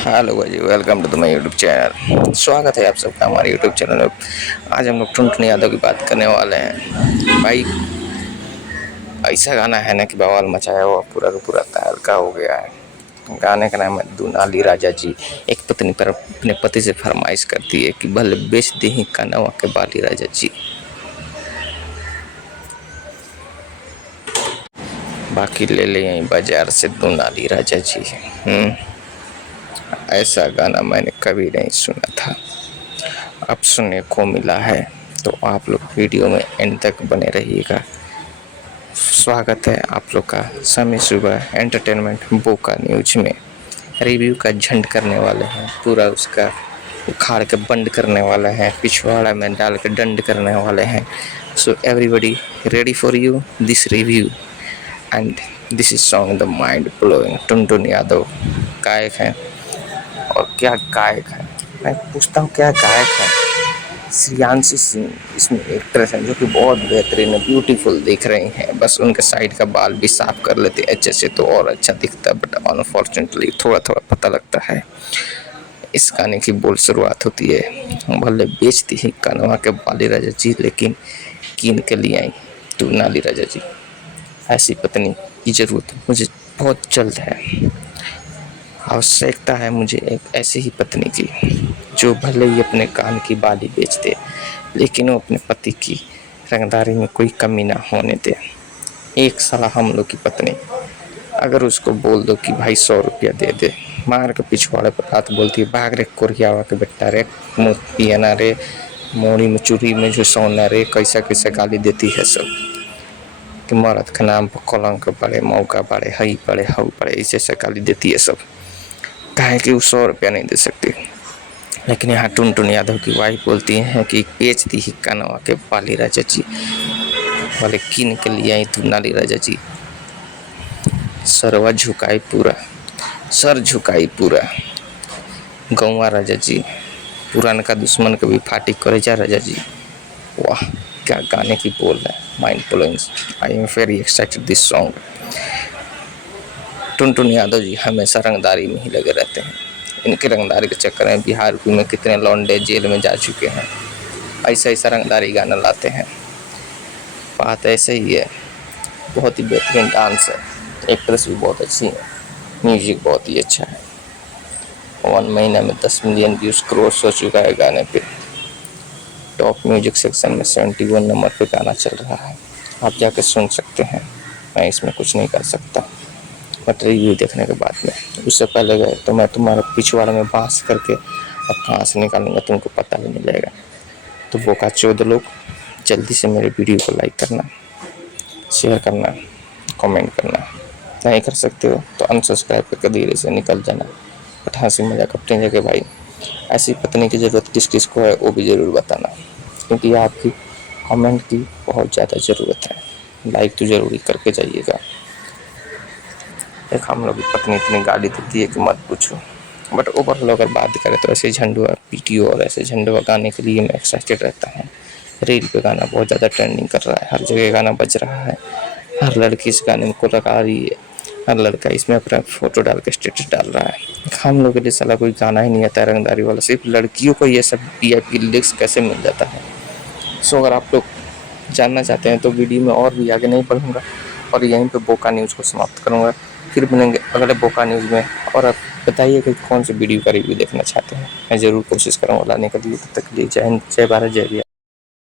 Hello भाई, welcome to the my YouTube channel. स्वागत है आप सबका हमारे यूट्यूब चैनल में। आज हम लोग टुनटुन यादव की बात करने वाले हैं। भाई ऐसा गाना है ना कि बवाल मचाया हुआ पूरा का पूरा तहलका हो गया है। गाने का नाम है दुनाली राजा जी। एक पत्नी पर अपने पति से फरमाइश करती है कि भले बेच दे ही कानवा के बाली राजा जी, बाकी ले ले यहीं बाजार से दुनाली राजा जी। ऐसा गाना मैंने कभी नहीं सुना था, अब सुनने को मिला है। तो आप लोग वीडियो में एंड तक बने रहिएगा। स्वागत है आप लोग का समय सुबह एंटरटेनमेंट बोका न्यूज में। रिव्यू का झंड करने वाले हैं, पूरा उसका उखाड़ के बंद करने वाले हैं, पिछवाड़ा में डाल के दंड करने वाले हैं। So everybody ready for you this review and this is song the mind blowing. Tuntun Yadav गायक हैं, और क्या गायक है, मैं पूछता हूँ क्या गायक है। श्रेयांशी सिंह इसमें एक्ट्रेस हैं जो कि बहुत बेहतरीन है, ब्यूटीफुल दिख रही हैं। बस उनके साइड का बाल भी साफ कर लेते अच्छे से तो और अच्छा दिखता, बट अनफॉर्चुनेटली थोड़ा थोड़ा पता लगता है। इस गाने की बोल शुरुआत होती है, भले बेचती ही कानवा के बाली राजा जी, लेकिन कीन के लिए आई दुनाली राजा जी। ऐसी पत्नी की ज़रूरत मुझे बहुत जल्द है। आवश्यकता है मुझे एक ऐसी ही पत्नी की जो भले ही अपने कान की बाली बेच दे, लेकिन वो अपने पति की रंगदारी में कोई कमी ना होने दे। एक सलाह हम लोग की पत्नी, अगर उसको बोल दो कि भाई 100 रुपया दे दे, मार के पिछवाड़े पर बात बोलती है, भाग रे कोरियावा के बेटा रे, मुँह पियना रे, मोड़ी में चूड़ी में जो सोना रे, कैसा कैसा गाली देती है सब कि मर्द के नाम पर कलंक पड़े, मौका पड़े, हई पड़े, हऊ पड़े, ऐसे ऐसे गाली देती है सब। कहे कि वो 100 रुपया नहीं दे सकती, लेकिन यहाँ टुनटुन यादव की वाइफ बोलती हैं कि बेच दी ही कानवा के बाली राजा जी, वाले कीन के लिए आई दुनाली राजा जी। सरवा झुकाई पूरा, सर झुकाई पूरा, गौवा राजा जी, पुरान का दुश्मन कभी फाटी करे जा राजा जी। वाह क्या गाने की बोल है, mind blowing. I am very excited this song. Tuntun Yadav ji हमेशा रंगदारी में ही लगे रहते हैं। इनके रंगदारी के चक्कर में बिहार में कितने लौंडे जेल में जा चुके हैं। ऐसा ऐसा रंगदारी गाना लाते हैं। बात ऐसे ही है, बहुत ही बेहतरीन डांस है, एक्ट्रेस भी बहुत अच्छी है, म्यूजिक बहुत ही अच्छा है। 1 महीना में 10 मिलियन व्यूज़ क्रॉस हो चुका है गाने पे। टॉप म्यूजिक सेक्शन में 71 नंबर पे गाना चल रहा है, आप जाके सुन सकते हैं। मैं इसमें कुछ नहीं कर सकता, बट रिव्यू देखने के बाद में। उससे पहले गए तो मैं तुम्हारे पिछवाड़े में बांस करके अब कहाँ से निकालूंगा तुमको पता भी नहीं लगेगा। तो बोका चौदह लोग जल्दी से मेरे वीडियो को लाइक करना, शेयर करना, कमेंट करना। नहीं कर सकते हो तो अनसब्सक्राइब करके धीरे से निकल जाना। बट हंसी मजाक अपनी जगह भाई। ऐसी पत्नी की ज़रूरत किस किस को है वो भी ज़रूर बताना, क्योंकि आपकी कमेंट की बहुत ज़्यादा ज़रूरत है। लाइक तो ज़रूरी करके जाइएगा। एक हम लोग की पत्नी इतनी गाली देती है कि मत पूछो। बट ओवरऑल अगर बात करें तो ऐसे झंडुआ पीटीओ और ऐसे झंडुआ गाने के लिए मैं एक्साइटेड रहता हूँ। रील पे गाना बहुत ज़्यादा ट्रेंडिंग कर रहा है, हर जगह गाना बज रहा है, हर लड़की इस गाने को लगा रही है, हर लड़का इसमें अपना फ़ोटो डाल के स्टेटस डाल रहा है। हम लोग के लिए साला कोई गाना ही नहीं आता है रंगदारी वाला, सिर्फ लड़कियों को ये सब VIP लिरिक्स कैसे मिल जाता है। सो अगर आप लोग जानना चाहते हैं तो वीडियो में और भी आगे नहीं बढ़ूँगा और यहीं पे बोका न्यूज़ को समाप्त करूँगा। फिर मिलेंगे अगले बोका न्यूज़ में। और आप बताइए कि कौन सी वीडियो का रिव्यू देखना चाहते हैं, मैं ज़रूर कोशिश करूँगा लाने के लिए। तब तक के लिए जय हिंद, जय भारत, जय बिहार।